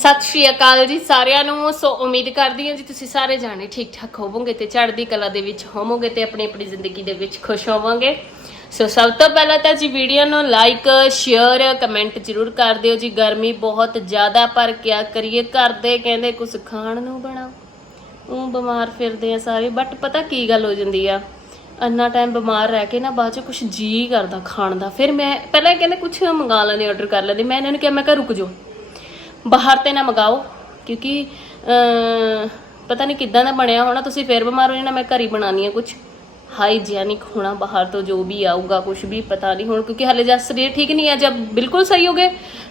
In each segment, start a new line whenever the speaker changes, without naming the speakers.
ਸਤਿ ਸ਼੍ਰੀ ਅਕਾਲ ਜੀ ਸਾਰਿਆਂ ਨੂੰ। ਸੋ ਉਮੀਦ ਕਰਦੀ ਹਾਂ ਜੀ ਤੁਸੀਂ ਸਾਰੇ ਜਾਣੇ ਠੀਕ ਠਾਕ ਹੋਵੋਗੇ ਤੇ ਚੜ੍ਹਦੀ ਕਲਾ ਦੇ ਵਿੱਚ ਹੋਵੋਗੇ ਤੇ ਆਪਣੀ ਆਪਣੀ ਜ਼ਿੰਦਗੀ ਦੇ ਵਿੱਚ ਖੁਸ਼ ਹੋਵੋਗੇ। ਸੋ ਸਭ ਤੋਂ ਪਹਿਲਾਂ ਤਾਂ ਜੀ ਵੀਡੀਓ ਨੂੰ ਲਾਈਕ ਸ਼ੇਅਰ ਕਮੈਂਟ ਜ਼ਰੂਰ ਕਰ ਦਿਓ ਜੀ। ਗਰਮੀ ਬਹੁਤ ਜ਼ਿਆਦਾ ਪਰ ਕਿਆ ਕਰੀਏ ਘਰ ਦੇ, ਕਹਿੰਦੇ ਕੁਝ ਖਾਣ ਨੂੰ ਬਣਾਓ। ਉਹ ਬਿਮਾਰ ਫਿਰਦੇ ਆ ਸਾਰੇ ਬਟ ਪਤਾ ਕੀ ਗੱਲ ਹੋ ਜਾਂਦੀ ਆ? ਅੰਨਾ ਟਾਈਮ ਬਿਮਾਰ ਰਹਿ ਕੇ ਨਾ ਬਾਅਦ ਚ ਕੁਝ ਜੀ ਕਰਦਾ ਖਾਣ ਦਾ। ਫਿਰ ਮੈਂ, ਪਹਿਲਾਂ ਕਹਿੰਦੇ ਕੁਝ ਮੰਗਾ ਲੈਂਦੇ ਆਰਡਰ ਕਰ ਲੈਂਦੇ। ਮੈਂ ਇਹਨਾਂ ਨੂੰ ਕਿਹਾ, ਮੈਂ ਕਿਹਾ, ਰੁਕ ਜਾਓ। ਬਾਹਰ ਤੇ ਨਾ ਮਗਾਓ, ਕਿਉਂਕਿ ਪਤਾ ਨਹੀਂ ਕਿੱਦਾਂ ਦਾ ਬਣਿਆ ਹੋਣਾ, ਤੁਸੀਂ ਫੇਰ ਬਿਮਾਰ ਹੋ ਜਾਣਾ ਮੈਂ ਘਰ ਹੀ ਬਣਾਉਣੀ ਆ ਕੁਝ ਹਾਈਜੀਨਿਕ ਹੋਣਾ ਬਾਹਰ ਤੋਂ, ਜੋ ਵੀ ਆਊਗਾ ਕੁਝ ਵੀ, ਪਤਾ ਨਹੀਂ ਹੁਣ, ਕਿਉਂਕਿ ਹਾਲੇ ਜਦ ਸਰੀਰ ਠੀਕ ਨਹੀਂ ਹੈ ਜਦ ਬਿਲਕੁਲ ਸਹੀ ਹੋ ਗਏ,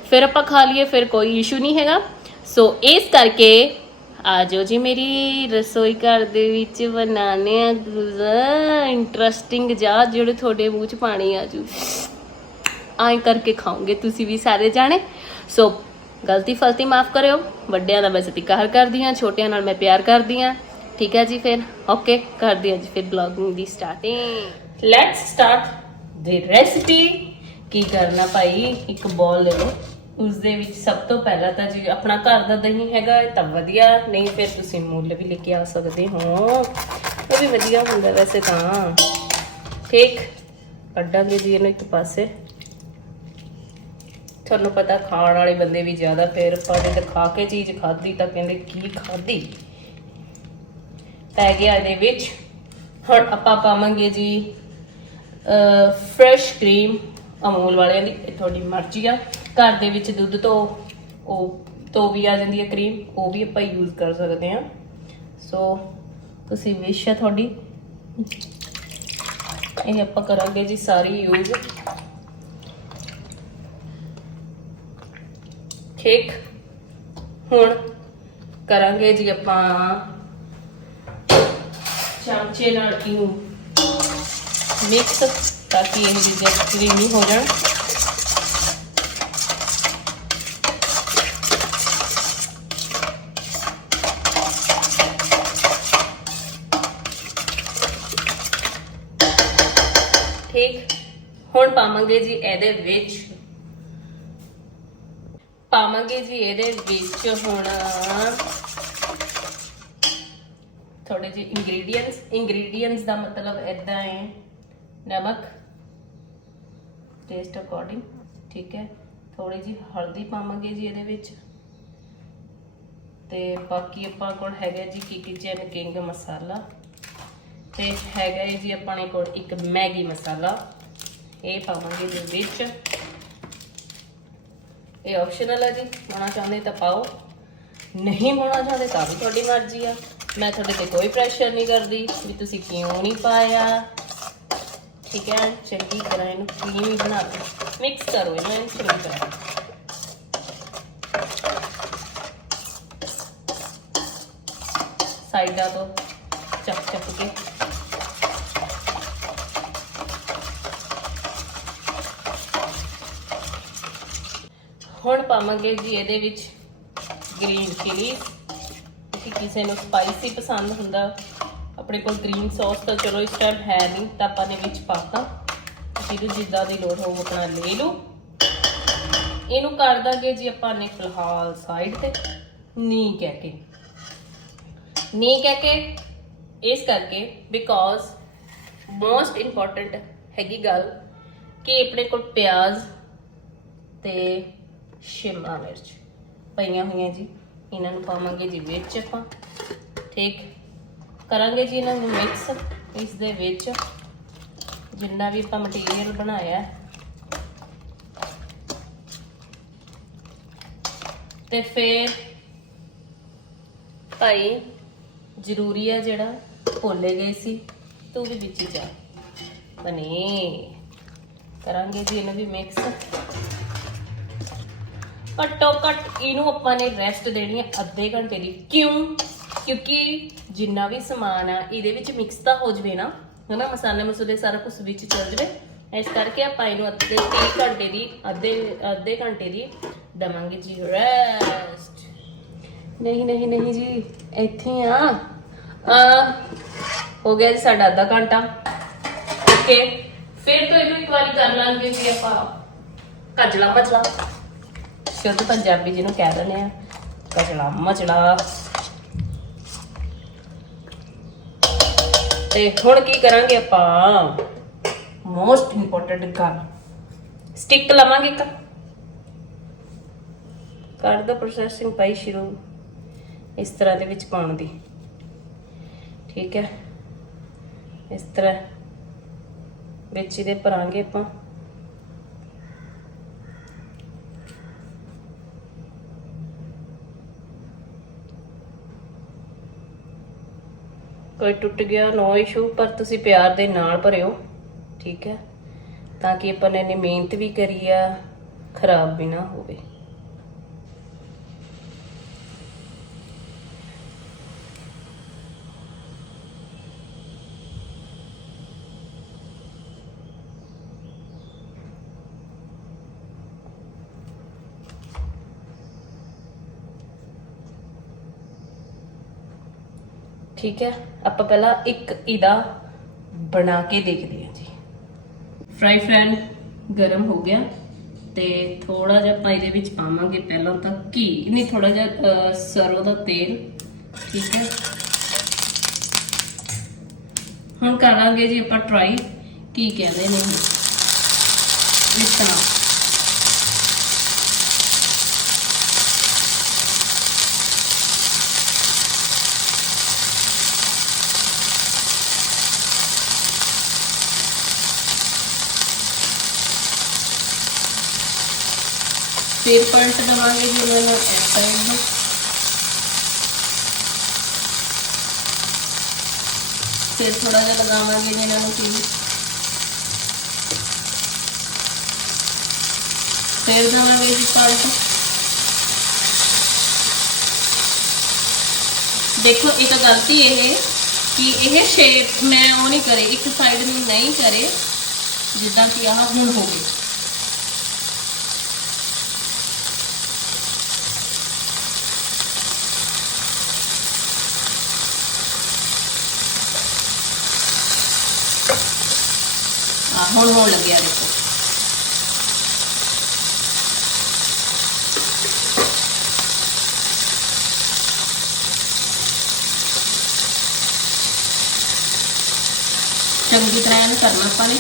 ਫਿਰ ਆਪਾਂ ਖਾ ਲਈਏ, ਫਿਰ ਕੋਈ ਇਸ਼ੂ ਨਹੀਂ ਹੈਗਾ। ਸੋ ਇਸ ਕਰਕੇ ਆ ਜਾਓ ਜੀ ਮੇਰੀ ਰਸੋਈ ਘਰ ਦੇ ਵਿੱਚ ਬਣਾਣੇ ਆ ਗੁਜ਼ਰ ਇੰਟਰਸਟਿੰਗ ਜਾ ਜਿਹੜੇ ਤੁਹਾਡੇ ਮੂੰਹ 'ਚ ਪਾਣੀ ਆ ਜੂ। ਆਏ ਕਰਕੇ ਖਾਓਗੇ, ਤੁਸੀਂ ਵੀ ਸਾਰੇ ਜਾਣੇ। ਸੋ ਗਲਤੀ ਫਲਤੀ ਮਾਫ ਕਰਿਓ। ਵੱਡਿਆਂ ਦਾ ਮੈਂ ਸਤਿਕਾਰ ਕਰਦੀ ਹਾਂ, ਛੋਟਿਆਂ ਨਾਲ ਮੈਂ ਪਿਆਰ ਕਰਦੀ ਹਾਂ। ਠੀਕ ਹੈ ਜੀ ਫਿਰ? ਓਕੇ ਕਰਦੀ ਹਾਂ ਜੀ ਫਿਰ ਬਲੌਗਿੰਗ ਦੀ ਸਟਾਰਟਿੰਗ ਲੈਟਸ ਸਟਾਰਟ ਦੀ ਰੈਸਿਪੀ ਕੀ ਕਰਨਾ ਭਾਈ? ਇੱਕ ਬੋਲ ਲੈ ਲਓ। ਉਸ ਦੇ ਵਿੱਚ ਸਭ ਤੋਂ ਪਹਿਲਾਂ ਤਾਂ ਜੀ ਆਪਣਾ ਘਰ ਦਾ ਦਹੀਂ ਹੈਗਾ ਤਾਂ ਵਧੀਆ। ਨਹੀਂ ਫਿਰ ਤੁਸੀਂ ਮੁੱਲ ਵੀ ਲੈ ਕੇ ਆ ਸਕਦੇ ਹੋ। ਉਹ ਵੀ ਵਧੀਆ ਹੁੰਦਾ ਵੈਸੇ ਤਾਂ। ਠੀਕ? ਕੱਢਾਂਗੇ ਜੀ ਇਹਨੂੰ ਇੱਕ ਪਾਸੇ। ਤੁਹਾਨੂੰ ਪਤਾ ਖਾਣ ਵਾਲੇ ਬੰਦੇ ਵੀ ਜ਼ਿਆਦਾ, ਫਿਰ ਪਰ ਜੇ ਖਾ ਕੇ ਚੀਜ਼ ਖਾਧੀ ਤਾਂ ਕਹਿੰਦੇ ਕੀ ਖਾਧੀ? ਪੈ ਗਿਆ ਇਹਦੇ ਵਿੱਚ। ਹੁਣ ਆਪਾਂ ਪਾਵਾਂਗੇ ਜੀ ਫਰੈਸ਼ ਕਰੀਮ ਅਮੂਲ ਵਾਲਿਆਂ ਦੀ, ਇਹ ਤੁਹਾਡੀ ਮਰਜ਼ੀ ਆ। ਘਰ ਦੇ ਵਿੱਚ ਦੁੱਧ ਤੋਂ ਉਹ ਤੋਂ ਵੀ ਆ ਜਾਂਦੀ ਹੈ ਕਰੀਮ ਉਹ ਵੀ ਆਪਾਂ ਯੂਜ਼ ਕਰ ਸਕਦੇ ਹਾਂ। ਸੋ ਤੁਸੀਂ ਵਿਸ਼ ਆ ਤੁਹਾਡੀ? ਇਹ ਆਪਾਂ ਕਰਾਂਗੇ ਜੀ ਸਾਰੀ ਯੂਜ਼ ਠੀਕ? ਹੁਣ ਕਰਾਂਗੇ ਜੀ ਆਪਾਂ ਚਮਚੇ ਨਾਲ ਇਹਨੂੰ ਮਿਕਸ ਤਾਂ ਕਿ ਇਹ ਚੀਜ਼ਾਂ ਕਰੀਮੀ ਹੋ ਜਾਣ। ਠੀਕ? ਹੁਣ ਪਾਵਾਂਗੇ ਜੀ ਇਹਦੇ ਵਿੱਚ ਪਾਵਾਂਗੇ ਜੀ ਇਹਦੇ ਵਿੱਚ ਹੁਣ ਥੋੜੇ ਜਿਹੇ ਇੰਗਰੀਡੀਅੰਟਸ ਇੰਗਰੀਡੀਅੰਟਸ ਦਾ ਮਤਲਬ ਇਦਾਂ ਹੈ। ਨਮਕ ਟੇਸਟ ਅਕੋਰਡਿੰਗ ਠੀਕ ਹੈ। ਥੋੜੀ ਜਿਹੀ ਹਲਦੀ ਪਾਵਾਂਗੇ ਜੀ ਇਹਦੇ ਵਿੱਚ। ਤੇ ਬਾਕੀ ਆਪਾਂ ਕੋਲ ਹੈਗਾ ਜੀ ਕੀ ਕਿਚਨ ਕਿੰਗ ਮਸਾਲਾ। ਤੇ ਹੈਗਾ ਹੈ ਜੀ ਆਪਣੇ ਕੋਲ ਇੱਕ ਮੈਗੀ ਮਸਾਲਾ। ਇਹ ਪਾਵਾਂਗੇ ਜੀ ਵਿੱਚ। ਇਹ ਆਪਸ਼ਨਲ ਹੈ ਜੀ ਪਾਉਣਾ ਚਾਹੁੰਦੇ ਤਾਂ ਪਾਓ। ਨਹੀਂ ਪਾਉਣਾ ਚਾਹੁੰਦੇ ਤਾਂ ਵੀ ਤੁਹਾਡੀ ਮਰਜ਼ੀ ਆ। ਮੈਂ ਤੁਹਾਡੇ ਤੇ ਕੋਈ ਪ੍ਰੈਸ਼ਰ ਨਹੀਂ ਕਰਦੀ ਵੀ ਤੁਸੀਂ ਕਿਉਂ ਨਹੀਂ ਪਾਇਆ। ਠੀਕ ਹੈ, ਚੰਗੀ ਤਰ੍ਹਾਂ ਇਹਨੂੰ ਕਰੀਮੀ ਬਣਾ ਲਓ ਮਿਕਸ ਕਰੋ ਇਹਨੂੰ ਇਹਨੂੰ ਚੰਗੀ ਤਰ੍ਹਾਂ ਸਾਈਡਾਂ ਤੋਂ ਚੱਕ ਚੱਕ ਕੇ। ਹੁਣ ਪਾਵਾਂਗੇ ਜੀ ਇਹਦੇ ਵਿੱਚ ਗ੍ਰੀਨ ਚਿਲੀ ਕਿ ਕਿਸੇ ਨੂੰ ਸਪਾਈਸੀ ਪਸੰਦ ਹੁੰਦਾ, ਆਪਣੇ ਕੋਲ ਗ੍ਰੀਨ ਸੌਸ ਤਾਂ ਚਲੋ ਇਸ ਟਾਈਮ ਹੈ ਨਹੀਂ, ਤਾਂ ਆਪਾਂ ਨੇ ਵਿੱਚ ਪਾਤਾ। ਜਿਹਨੂੰ ਜਿੱਦਾਂ ਦੀ ਲੋੜ ਹੋਊ ਆਪਣਾ ਲੈ ਲਓ। ਇਹਨੂੰ ਕਰ ਦਾਂਗੇ ਜੀ ਆਪਾਂ ਨੇ ਫਿਲਹਾਲ ਸਾਈਡ ਤੇ। ਨੀ ਕਹਿ ਕੇ। ਨੀ ਕਹਿ ਕੇ, ਇਸ ਕਰਕੇ ਬਿਕੋਜ਼ ਮੋਸਟ ਇੰਪੋਰਟੈਂਟ ਹੈਗੀ ਗੱਲ ਕਿ ਆਪਣੇ ਕੋਲ ਪਿਆਜ਼ ਤੇ ਸ਼ਿਮਲਾ ਮਿਰਚ ਪਈਆਂ ਹੋਈਆਂ ਜੀ। ਇਹਨਾਂ ਨੂੰ ਪਾਵਾਂਗੇ ਜੀ ਵਿੱਚ ਆਪਾਂ। ਠੀਕ। ਕਰਾਂਗੇ ਜੀ ਇਹਨਾਂ ਨੂੰ ਮਿਕਸ ਇਸ ਦੇ ਵਿੱਚ। ਜਿੰਨਾ ਵੀ ਆਪਾਂ ਮਟੀਰੀਅਲ ਬਣਾਇਆ ਹੈ। ਤੇ ਫਿਰ ਭਾਈ ਜ਼ਰੂਰੀ ਆ ਜਿਹੜਾ ਭੁੱਲੇ ਗਏ ਸੀ, ਤੂੰ ਵੀ ਵਿੱਚ ਜਾ। ਬਣੇ ਕਰਾਂਗੇ ਜੀ ਇਹਨੂੰ ਵੀ ਮਿਕਸ ਘੱਟੋ ਘੱਟ ਇਹਨੂੰ ਆਪਾਂ ਨੇ ਰੈਸਟ ਦੇਣੀ ਹੈ ਅੱਧੇ ਘੰਟੇ ਦੀ। ਕਿਉਂ? ਕਿਉਂਕਿ ਜਿੰਨਾ ਵੀ ਸਮਾਨ ਆ ਇਹਦੇ ਵਿੱਚ ਮਿਕਸ ਤਾਂ ਹੋ ਜਵੇ ਨਾ ਹਨਾ? ਮਸਾਲੇ ਮਸੂਲੇ ਸਾਰਾ ਕੁਝ ਵਿੱਚ ਚਲ ਜਵੇ। ਇਸ ਕਰਕੇ ਆਪਾਂ ਇਹਨੂੰ ਅੱਧੇ 30 ਘੰਟੇ ਦੀ ਅੱਧੇ ਅੱਧੇ ਘੰਟੇ ਦੀ ਦਵਾਂਗੇ ਜੀ ਰੈਸਟ ਨਹੀਂ ਨਹੀਂ ਨਹੀਂ ਜੀ ਇੱਥੇ ਆ। ਆ ਹੋ ਗਿਆ ਜੀ ਸਾਡਾ ਅੱਧਾ ਘੰਟਾ। ਓਕੇ ਫਿਰ ਤੋਂ ਇਹਨੂੰ ਇੱਕ ਵਾਰੀ ਕਰ ਲਾਂਗੇ ਜੀ ਆਪਾਂ। ਕਜਲਾ ਮਜਲਾ ਸ਼ੁੱਧ ਪੰਜਾਬੀ ਜਿਹਨੂੰ ਕਹਿ ਦਿੰਦੇ ਆ ਕਚੜਾ ਮਚੜਾ ਤੇ ਹੁਣ ਕੀ ਕਰਾਂਗੇ ਆਪਾਂ? ਮੋਸਟ ਇੰਪੋਰਟੈਂਟ ਗੱਲ। ਸਟਿੱਕ ਲਵਾਂਗੇ ਇੱਕ। ਕਰ ਦਾ ਪ੍ਰੋਸੈਸਿੰਗ ਪਾਈ ਸ਼ੁਰੂ। ਇਸ ਤਰ੍ਹਾਂ ਦੇ ਵਿੱਚ ਪਾਉਣ ਦੀ। ਠੀਕ ਹੈ। ਇਸ ਤਰ੍ਹਾਂ ਵਿੱਚ ਇਹਦੇ ਭਰਾਂਗੇ ਆਪਾਂ। ਕੋਈ ਟੁੱਟ ਗਿਆ ਨੋ ਇਸ਼ੂ ਪਰ ਤੁਸੀਂ ਪਿਆਰ ਦੇ ਨਾਲ ਭਰਿਓ, ਠੀਕ ਹੈ? ਤਾਂ ਕਿ ਆਪਾਂ ਨੇ ਇੰਨੀ ਮਿਹਨਤ ਵੀ ਕਰੀ ਆ, ਖਰਾਬ ਵੀ ਨਾ ਹੋਵੇ। ਠੀਕ ਹੈ? ਆਪਾਂ ਪਹਿਲਾਂ ਇੱਕ ਇਹਦਾ ਬਣਾ ਕੇ ਦੇਖਦੇ ਹਾਂ ਜੀ। ਫਰਾਈ ਫੈਨ ਗਰਮ ਹੋ ਗਿਆ ਤੇ ਥੋੜਾ ਜਿਹਾ ਆਪਾਂ ਇਹਦੇ ਵਿੱਚ ਪਾਵਾਂਗੇ ਪਹਿਲਾਂ ਤਾਂ ਘੀ। ਨਹੀਂ ਥੋੜਾ ਜਿਹਾ ਸਰੋਂ ਦਾ ਤੇਲ, ਠੀਕ ਹੈ? ਹੁਣ ਕਰਾਂਗੇ ਜੀ ਆਪਾਂ ਟਰਾਈ ਕੀ ਕਹਿੰਦੇ ਨੇ ਇਸ ਤਰ੍ਹਾਂ। ਫਿਰ ਪਲਟ ਦਵਾਂਗੇ ਜੀ ਇਹਨਾਂ ਨੂੰ ਇਸ ਸਾਈਡ ਨੂੰ। ਫਿਰ ਥੋੜਾ ਜਿਹਾ ਲਗਾਵਾਂਗੇ ਜੀ ਇਹਨਾਂ ਨੂੰ ਕੀ ਫਿਰ ਦਵਾਂਗੇ ਜੀ ਪਲਟ ਦੇਖੋ, ਇੱਕ ਗਲਤੀ ਇਹ ਕਿ ਇਹ ਸ਼ੇਪ ਮੈਂ ਉਹ ਨਹੀਂ ਕਰੇ, ਇੱਕ ਸਾਈਡ ਨੂੰ ਨਹੀਂ ਕਰੇ, ਜਿੱਦਾਂ ਕਿ ਆਹ ਹੁਣ ਹੋ ਗਈ। ਹੁਣ ਹੋਣ ਲੱਗਿਆ ਦੇਖੋ। ਚੰਗੀ ਤਰ੍ਹਾਂ ਇਹਨੂੰ ਕਰਨਾ ਆਪਾਂ ਨੇ।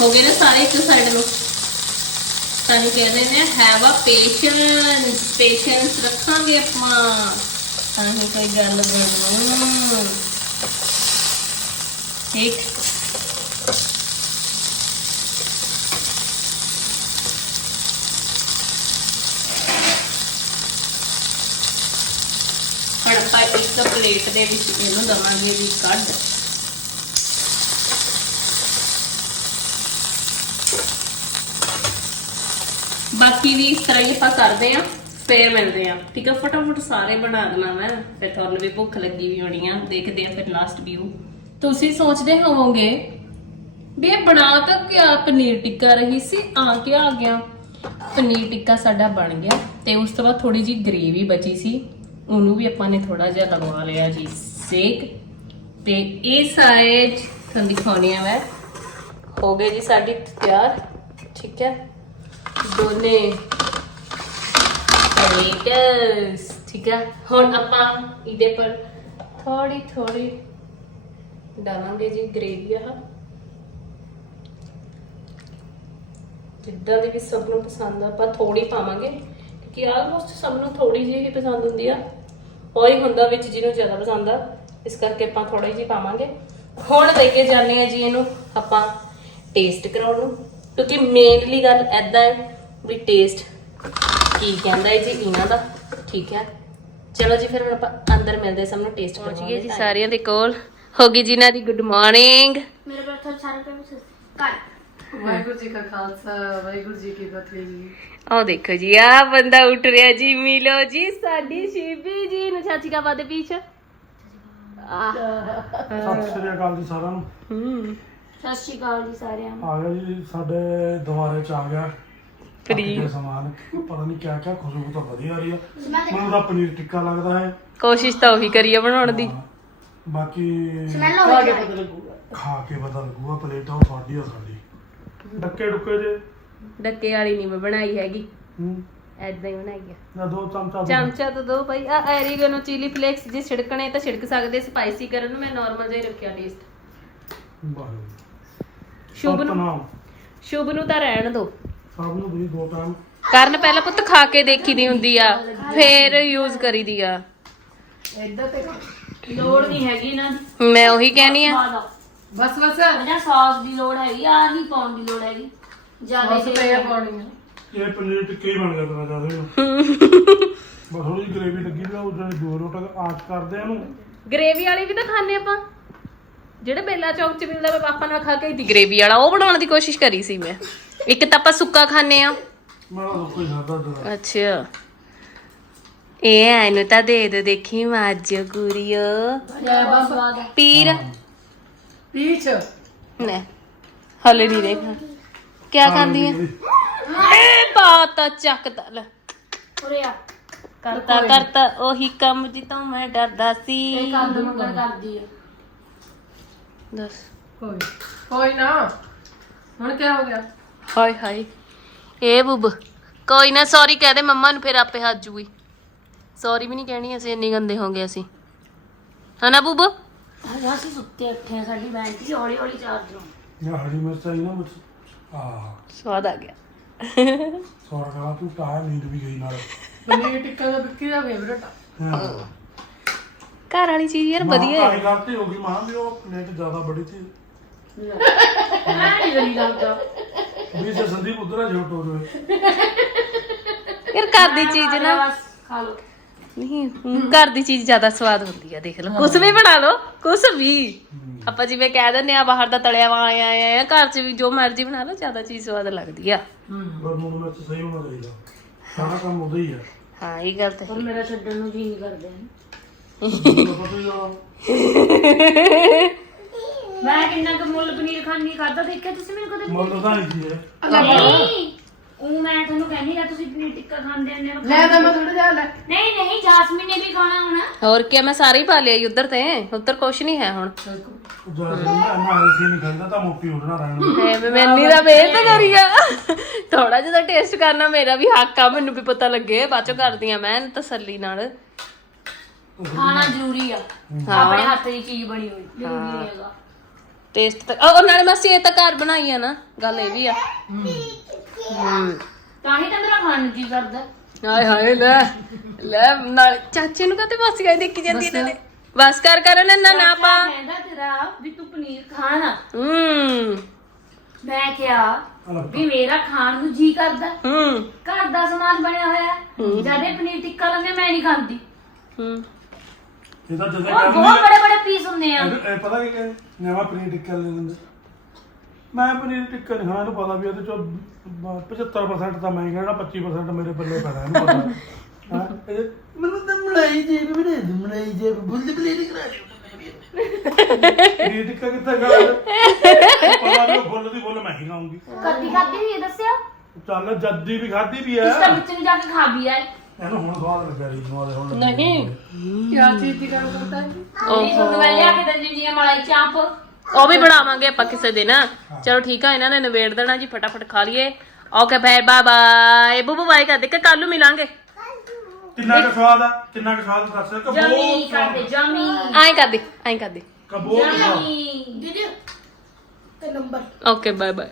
ਹੋ ਗਏ ਨੇ ਸਾਰੇ ਇੱਕ ਸਾਈਡ ਨੂੰ। ਤਾਂ ਹੀ ਕਹਿੰਦੇ ਨੇ ਹੈਵ ਅ ਪੇਸ਼ੈਂਸ ਪੇਸ਼ੈਂਸ ਰੱਖਾਂਗੇ ਆਪਾਂ ਤਾਂ ਹੀ ਕੋਈ ਗੱਲ ਬਣੂ ਠੀਕ ਹੁਣ ਆਪਾਂ ਇੱਕ ਪਲੇਟ ਦੇ ਵਿੱਚ ਇਹਨੂੰ ਦਵਾਂਗੇ ਵੀ ਕੱਢ ਬਾਕੀ ਵੀ ਇਸ ਤਰ੍ਹਾਂ ਹੀ ਆਪਾਂ ਕਰਦੇ ਆ ਫੇਰ ਮਿਲਦੇ ਆ ਠੀਕ ਆ, ਫਟਾਫਟ ਸਾਰੇ ਬਣਾ ਦੇਣਾ ਮੈਂ, ਫਿਰ ਤੁਹਾਨੂੰ ਵੀ ਭੁੱਖ ਲੱਗੀ ਵੀ ਹੋਣੀ ਆ, ਦੇਖਦੇ ਆ ਫਿਰ ਲਾਸਟ ਵੀਊ ਤੁਸੀਂ ਸੋਚਦੇ ਹੋਵੋਗੇ ਵੀ ਇਹ ਬਣਾ ਤਾਂ ਕਿਆ ਪਨੀਰ ਟਿੱਕਾ ਰਹੀ ਸੀ, ਆ ਕੇ ਆ ਗਿਆ। ਪਨੀਰ ਟਿੱਕਾ ਸਾਡਾ ਬਣ ਗਿਆ ਤੇ ਉਸ ਤੋਂ ਬਾਅਦ ਥੋੜੀ ਜੀ ਗ੍ਰੇਵੀ ਬਚੀ ਸੀ, ਉਹਨੂੰ ਵੀ ਆਪਾਂ ਨੇ ਥੋੜਾ ਜਿਹਾ ਲਗਵਾ ਲਿਆ ਜੀ ਸੇਕ ਤੇ ਇਹ ਸਾਈਡ ਤੁਹਾਨੂੰ ਦਿਖਾਉਣੀ ਆ ਮੈਂ। ਹੋ ਗਏ ਜੀ ਸਾਡੀ ਤਿਆਰ, ਠੀਕ ਹੈ। ਦੋਨੇ। ਪਲੇਟਸ ਠੀਕ ਹੈ ਹੁਣ ਆਪਾਂ ਇਹਦੇ ਪਰ ਥੋੜੀ ਥੋੜੀ ਡਾਲਾਂਗੇ ਜੀ ਗ੍ਰੇਵੀ ਆ। ਜਿੱਦਾਂ ਦੀ ਵੀ ਸਭ ਨੂੰ ਪਸੰਦ ਆ, ਆਪਾਂ ਥੋੜੀ ਪਾਵਾਂਗੇ। ਕਿਉਂਕਿ ਆਲਮੋਸਟ ਸਭ ਨੂੰ ਥੋੜੀ ਜਿਹੀ ਹੀ ਪਸੰਦ ਹੁੰਦੀ ਆ। ਉਹੀ ਹੁੰਦਾ ਵਿੱਚ ਜਿਹਨੂੰ ਜ਼ਿਆਦਾ ਪਸੰਦ ਆ। ਇਸ ਕਰਕੇ ਆਪਾਂ ਥੋੜੀ ਜਿਹੀ ਪਾਵਾਂਗੇ। ਹੁਣ ਲੈ ਕੇ ਜਾਂਦੇ ਆ ਜੀ ਇਹਨੂੰ ਆਪਾਂ ਟੇਸਟ ਕਰਾਉਣ ਨੂੰ। ਕਿਉਂਕਿ ਮੇਨਲੀ ਗੱਲ ਐਦਾਂ ਹੈ ਵੀ ਟੇਸਟ ਕੀ ਕਹਿੰਦਾ ਹੈ ਜੀ ਇਹਨਾਂ ਦਾ ਠੀਕ ਹੈ? ਚਲੋ ਜੀ ਫਿਰ ਹੁਣ ਆਪਾਂ ਅੰਦਰ ਮਿਲਦੇ ਸਭ ਨੂੰ ਟੇਸਟ ਕਰਾਂਗੇ ਜੀ ਸਾਰਿਆਂ ਦੇ ਕੋਲ। ਹੋ ਗਈ ਜੀ ਇਹਨਾਂ ਦੀ ਗੁੱਡ ਮਾਰਨਿੰਗ
ਮੇਰੇ ਬਰਥਡੇ ਸਾਰੇ ਪੇਪਰ ਕਰ
ਵਾਹਿਗੁਰੂ ਜੀ ਕਾ ਖਾਲਸਾ ਵਾਹਿਗੁਰੂ ਜੀ ਕੀ ਫਤਿਹ ਜੀ।
ਆਹ ਦੇਖੋ ਜੀ ਆ ਬੰਦਾ ਉੱਠ ਰਿਹਾ ਜੀ ਮਿਲੋ ਜੀ ਸਾਡੀ ਸ਼ਿਵੀ ਜੀ ਨੂੰ। ਚਾਚੀ ਕਾ ਬਾਦੇ ਪੀਛ। ਆਹ
ਸਤਿ ਸ੍ਰੀ ਅਕਾਲ ਜੀ ਸਾਰਿਆਂ ਨੂੰ।
ਹੂੰ।
ਸਤਿ ਸ਼੍ਰੀ ਅਕਾਲ ਜੀ ਸਾਰਿਆਂ ਨੂੰ।
ਆ ਗਿਆ ਜੀ ਸਾਡੇ ਦੁਆਰੇ ਚ ਆ ਗਿਆ
ਫਰੀ।
ਪੱਕੇ ਸਮਾਨ। ਪਤਾ ਨਹੀਂ ਕਿਆ ਕਿਆ ਖੁਸ਼ਬੂ ਤਾਂ ਵਧੀਆ ਆ ਰਹੀ ਆ। ਮੈਨੂੰ ਤਾਂ ਪਨੀਰ ਟਿੱਕਾ ਲੱਗਦਾ ਹੈ।
ਕੋਸ਼ਿਸ਼ ਤਾਂ ਉਹੀ ਕਰੀਏ ਬਣਾਉਣ ਦੀ।
ਬਾਕੀ
ਸਮੈਲ ਹੋ
ਤੁਹਾਡੇ
ਰਹੀ
ਪਤਾ ਲੱਗੂਗਾ।
ਖਾ ਕੇ ਪਤਾ ਲੱਗੂਗਾ ਪਲੇਟ ਉਹ ਤੁਹਾਡੀ ਆ ਸਾਡੀ। ਡੱਕੇ ਡੁੱਕੇ ਜੇ।
ਡੱਕੇ ਵਾਲੀ ਨਹੀਂ ਮੈਂ ਬਣਾਈ ਹੈਗੀ।
ਹੂੰ।
ਐਦਾਂ ਹੀ ਬਣਾਈ ਆ।
ਨਾ ਦੋ ਚਮਚਾ ਦੋ।
ਚਮਚਾ ਤਾਂ ਦੋ ਭਾਈ। ਆ ਐਰੀਗਨੋ ਚਿਲੀ ਫਲੇਕਸ ਜੇ ਛਿੜਕਣੇ ਤਾਂ ਛਿੜਕ ਸਕਦੇ ਸਪਾਈਸੀ ਕਰਨ ਨੂੰ ਮੈਂ ਨਾਰਮਲ ਜਿਹਾ ਹੀ ਰੱਖਿਆ ਟੇਸਟ
ਵਾਹਿਗੁਰੂ।
ਸ਼ੁਭ ਨੂੰ। ਸ਼ੁਭ ਨੂੰ ਤਾਂ ਰਹਿਣ ਦੋ।
ਸਭ ਨੂੰ ਵੀ ਦੋ ਟਾਈਮ।
ਕਰਨ ਪਹਿਲਾਂ ਪੁੱਤ ਖਾ ਕੇ ਦੇਖੀ ਦੀ ਹੁੰਦੀ ਆ ਫੇਰ ਯੂਜ਼ ਕਰੀਦੀ ਆ।
ਇੱਧਰ ਤੇ
ਲੋੜ ਨਹੀਂ ਹੈਗੀ ਨਾ।
ਮੈਂ ਉਹੀ ਕਹਿਣੀ ਆ।
ਦੋ
ਬਸ ਬਸ।
ਇਹਨਾਂ ਸੌਸ ਦੀ ਲੋੜ ਹੈਗੀ ਆ ਨਹੀਂ ਪਾਉਣ ਦੀ ਲੋੜ ਹੈਗੀ। ਜ਼ਿਆਦਾ
ਬਸ ਪਿਆ ਪਾਉਣੀ ਆ।
ਇਹ ਪਨੀਰ ਟਿੱਕੇ ਹੀ ਬਣ ਗਿਆ ਤੇਰਾ ਜ਼ਿਆਦਾ ਬਸ ਥੋੜੀ ਜਿਹੀ ਗ੍ਰੇਵੀ ਲੱਗੀ ਵੀ ਉਹ ਜਿਹੜੇ ਦੋ ਰੋਟਾ ਆਚ ਕਰਦੇ ਆ ਉਹਨੂੰ
ਗ੍ਰੇਵੀ ਵਾਲੀ ਵੀ ਤਾਂ ਖਾਣੇ ਆਪਾਂ। ਜਿਹੜੇ ਬੇਲਾ ਚੌਕ ਚ ਮਿਲਦਾ ਵਾ ਪਾਪਾ ਨਾਲ ਖਾ ਕੇ ਦੀ ਗ੍ਰੇਵੀ ਵਾਲਾ ਉਹ ਬਣਾਉਣ ਦੀ ਕੋਸ਼ਿਸ਼ ਕਰੀ ਸੀ ਮੈਂ। ਇੱਕ ਤਾਂ ਆਪਾਂ ਸੁੱਕਾ ਖਾਣੇ ਆ
ਮੈਂ ਤਾਂ ਕੋਈ ਖਾਦਾ ਤੇਰਾ
ਅੱਛਾ। ਇਹ ਐਨੂੰ ਤਾਂ ਦੇ ਦੋ ਦੇਖੀ ਮਾਜ ਗੁਰੀਓ।
ਸਵਾਦ
ਪੀਰ।
ਪੀਚ।
ਨੇ ਹਲੇ ਨਹੀਂ ਦੇਖਾ ਕਿਆ ਖਾਂਦੀ ਹੈ ਇਹ ਬਾਤ ਚੱਕਦਾ ਲੈ।
ਉਰੇ ਆ।
ਕਰਤਾ ਕਰਤਾ ਉਹੀ ਕੰਮ ਜਿੱਤੋਂ ਮੈਂ ਡਰਦਾ
ਇਹ
ਸੀ
ਕੰਦ ਮੰਗਰ ਕਰਦੀ ਆ।
ਦੱਸ।
ਕੋਈ ਕੋਈ ਨਾ। ਹੁਣ ਕੀ ਹੋ ਗਿਆ?
ਹਾਏ ਹਾਏ। ਇਹ ਬੁੱਬ। ਕੋਈ ਨਾ ਸੌਰੀ ਕਹਿ ਦੇ ਮੰਮਾ ਨੂੰ ਫਿਰ ਆਪੇ ਹੱਜ ਜੂਗੀ। ਸੌਰੀ ਵੀ ਨਹੀਂ ਕਹਿਣੀ ਅਸੀਂ ਇੰਨੇ ਗੰਦੇ ਹੋ ਗਏ ਅਸੀਂ। ਹਨਾ ਬੁੱਬ?
ਹਾਂ ਅਸੀਂ ਸੁੱਤੇ ਉੱਠੇ ਆ ਸਾਡੀ ਬੈਟਰੀ ਹੌਲੀ ਹੌਲੀ ਚਾਰਜ ਹੋ
ਇਹ ਹਰੀ ਮਿਰਚ ਆਈ ਨਾ ਵਿੱਚ ਆਹ।
ਸਵਾਦ ਆ ਗਿਆ।
ਸੌਰਾ ਕਰਾ ਤੂੰ ਤਾਂ ਨੀਂਦ ਵੀ ਗਈ ਨਾਲ।
ਪਨੀਰ ਟਿੱਕਾ ਦਾ ਵਿੱਕੀ ਦਾ ਫੇਵਰਟ ਆ।
ਹਾਂ।
ਘਰ ਵਾਲੀ ਚੀਜ਼ ਯਾਰ ਵਧੀਆ ਹੈ।
ਗਈ ਮਾਂ ਵੀ ਉਹ ਪਲੇਟ ਜ਼ਿਆਦਾ ਬੜੀ ਸੀ।
ਨਹੀਂ ਗਲੀ ਲੱਗਦਾ
ਵੀ ਜੇ ਸੰਦੀਪ ਉਧਰ ਆ ਜੋਟ ਹੋ ਜਾਵੇ
ਯਾਰ ਘਰ ਦੀ ਚੀਜ਼ ਨਾ
ਬਸ ਖਾ ਲਓ।
ਨਹੀਂ ਘਰ ਦੀ ਚੀਜ਼ ਜ਼ਿਆਦਾ ਸਵਾਦ ਹੁੰਦੀ ਆ ਦੇਖ ਲਓ। ਕੁਛ ਵੀ ਬਣਾ ਲਓ ਕੁਛ ਵੀ। ਆਪਾਂ ਜਿਵੇਂ ਕਹਿ ਦਿੰਦੇ ਆ ਬਾਹਰ ਦਾ ਤਲਿਆ ਵਾ ਆਇਆ ਆਇਆ ਘਰ 'ਚ ਵੀ ਜੋ ਮਰਜ਼ੀ ਬਣਾ ਲਓ ਜ਼ਿਆਦਾ ਚੀਜ਼ ਸਵਾਦ ਲੱਗਦੀ ਆ।
ਪਰ ਨੂੰ ਵਿੱਚ ਸਹੀ ਹੋਣਾ ਚਾਹੀਦਾ। ਸਾਰਾ ਕੰਮ ਉਹਦਾ ਹੀ
ਇਹ ਗੱਲ ਤਾਂ
ਪਰ ਮੇਰਾ ਛੱਡਣ ਨੂੰ ਜੀ ਨਹੀਂ ਕਰਦੇ।
ਤੈਨੂੰ ਪਤਾ ਹੀ ਆ
ਮੈਂ ਕਿੰਨਾ ਕੁ ਮੁੱਲ ਪਨੀਰ ਖਾਣੀ ਖਾਦਾ ਦੇਖਿਆ ਤੁਸੀਂ ਮੈਨੂੰ ਕਦੇ
ਮੁੱਲ ਤਾਂ ਨਹੀਂ ਕੀ ਹੈ
ਨਹੀਂ ਉਹ ਮੈਂ ਤੁਹਾਨੂੰ ਕਹਿੰਦੀ ਆ ਤੁਸੀਂ ਪਨੀਰ ਟਿੱਕਾ ਖਾਂਦੇ ਹੁੰਦੇ ਹੋ
ਲੈ ਤਾਂ ਮੈਂ ਥੋੜਾ ਜਿਹਾ ਲੈ
ਨਹੀਂ ਨਹੀਂ ਜਾਸਮੀਨ ਨੇ ਵੀ ਖਾਣਾ ਹੁਣ।
ਹੋਰ ਕੀ ਮੈਂ ਸਾਰੇ ਹੀ ਪਾ ਲਿਆ ਉਧਰ ਤੇ ਉਧਰ ਕੁਛ ਨਹੀਂ ਹੈ ਹੁਣ।
ਜਦੋਂ ਨਾ ਐਲਸੀ ਨਹੀਂ ਖਾਂਦਾ ਤਾਂ ਮੋਟੀ ਹੋ ਜਾਣਾ ਰਹਿਣ
ਐਵੇਂ ਮੈਨੀ ਦਾ ਮਿਹਨਤ ਕਰੀ ਆ। ਥੋੜਾ ਜਿਹਾ ਟੇਸਟ ਕਰਨਾ ਮੇਰਾ ਵੀ ਹੱਕ ਆ ਮੈਨੂੰ ਵੀ ਪਤਾ ਲੱਗੇ ਬਾਅਦ ਚੋਂ ਕਰਦੀ ਆ ਮੈਂ ਤਸੱਲੀ ਨਾਲ।
ਖਾਣਾ ਜ਼ਰੂਰੀ ਆ। ਆਪਣੇ ਹੱਥ ਦੀ ਚੀਜ਼ ਬਣੀ ਹੋਈ। ਜ਼ਰੂਰੀ ਨਹੀਂ ਹੈਗਾ।
ਟੇਸਟ ਤਾਂ ਉਹ ਨਾਲੇ ਮਾਸੀ ਇਹ ਤਾਂ ਘਰ ਬਣਾਈ ਆ ਨਾ। ਗੱਲ ਇਹ ਵੀ ਆ। ਹੂੰ।
ਤਾਂ ਹੀ ਤਾਂ ਮੇਰਾ ਖਾਣ ਨੂੰ ਜੀ ਕਰਦਾ।
ਹਾਏ ਹਾਏ ਲੈ। ਲੈ ਨਾਲ ਚਾਚੇ ਨੂੰ ਕਹਤੇ ਮਾਸੀ ਗਾਈ ਦੇਖੀ ਜਾਂਦੀ ਇਹਨਾਂ ਨੇ ਬਸ ਕਰ ਕਰ ਨਾ ਨਾ ਨਾ ਪਾ।
ਕਹਿੰਦਾ ਤੇਰਾ ਵੀ ਤੂੰ ਪਨੀਰ ਖਾਣਾ
ਹੂੰ।
ਮੈਂ ਕਿਹਾ ਵੀ ਮੇਰਾ ਖਾਣ ਨੂੰ ਜੀ ਕਰਦਾ।
ਹੂੰ।
ਘਰ ਦਾ ਸਮਾਨ ਬਣਿਆ ਹੋਇਆ। ਜਦੇ ਪਨੀਰ ਟਿੱਕਾ ਲੰਮੇ ਮੈਂ ਨਹੀਂ ਖਾਂਦੀ।
ਹੂੰ।
ਇਹ ਤਾਂ ਜਦੋਂ
ਉਹ ਬਹੁਤ ਬੜੇ ਬੜੇ ਪੀਸ ਹੁੰਦੇ ਆ।
ਇਹ ਇਹ ਪਤਾ ਕੀ ਕਹਿੰਦੇ ਨਵਾਂ ਪਨੀਰ ਟਿੱਕਾ ਲੈ ਲੈਂਦੇ। ਮੈਂ ਪਨੀਰ ਟਿੱਕਾ ਨਹੀਂ ਖਾਣਾ ਇਹਨੂੰ ਪਤਾ ਵੀ ਇਹਦੇ ਚੋਂ ਬ- 75% ਤਾਂ ਮੈਂ ਹੀ ਖਾਣਾ 25% ਮੇਰੇ ਪੱਲੇ ਪੈਣਾ ਇਹਨੂੰ ਪਤਾ। ਹਾਂ? ਇਹ ਮੈਨੂੰ ਤਾਂ ਮਲਾਈ ਜੇ ਵੀ ਦੇ ਦੇ ਮਲਾਈ ਜੇ ਬੁੱਲ ਪਨੀਰ ਕਰਾ ਦੇ ਪਨੀਰ ਟਿੱਕਾ ਕਿੱਥੇ ਖਾਣਾ? ਪਤਾ ਨਹੀਂ ਫੁੱਲ ਦੀ ਫੁੱਲ ਮੈਂ ਹੀ ਖਾਊਂਗੀ।
ਕੱਦੀ ਖਾਦੀ ਵੀ ਦੱਸਿਆ
ਚੱਲ ਜੱਦੀ ਵੀ ਖਾਧੀ ਵੀ ਐ
ਇਸ ਤਾਂ ਵਿੱਚ ਨੂੰ ਜਾ ਕੇ ਖਾ ਵੀ ਆਏ।
ਇਹਨੂੰ ਹੁਣ ਸਵਾਦ ਲੱਗਿਆ ਰੀ ਨੂੰ ਆਲੇ ਹੁਣ
ਨਹੀਂ।
ਕੀ ਚੀਜ਼ ਦੀ ਗੱਲ ਕਰਦਾ ਹੈ
ਨਹੀਂ ਤੁਹਾਨੂੰ ਮੈਂ ਲਿਆ ਕੇ ਦਿੰਦੀ ਜੀ ਮਲਾਈ ਚਾਂਪ।
ਉਹ ਵੀ ਬਣਾਵਾਂਗੇ ਆਪਾਂ ਕਿਸੇ ਦਿਨ। ਚਲੋ ਠੀਕ ਆ ਇਹਨਾਂ ਨੇ ਨਵੇੜ ਦੇਣਾ ਜੀ ਫਟਾਫਟ ਖਾ ਲਈਏ। Okay bye bye bye. Bubbu bye ਕਰ ਦੇ ਕਿ ਕੱਲ ਨੂੰ ਮਿਲਾਂਗੇ।
ਕਿੰਨਾ ਕੁ ਸਵਾਦ ਆ ਕਿੰਨਾ ਕੁ ਸਵਾਦ ਦੱਸ ਕਬੋ
ਜਮੀ ਕਰਦੇ ਜਮੀ।
ਐਂ ਕਰ ਦੇ ਐਂ ਕਰ ਦੇ।
ਕਬੋ
ਜਮੀ। ਦੀਦੀ ਤੇ ਨੰਬਰ।
Okay bye bye.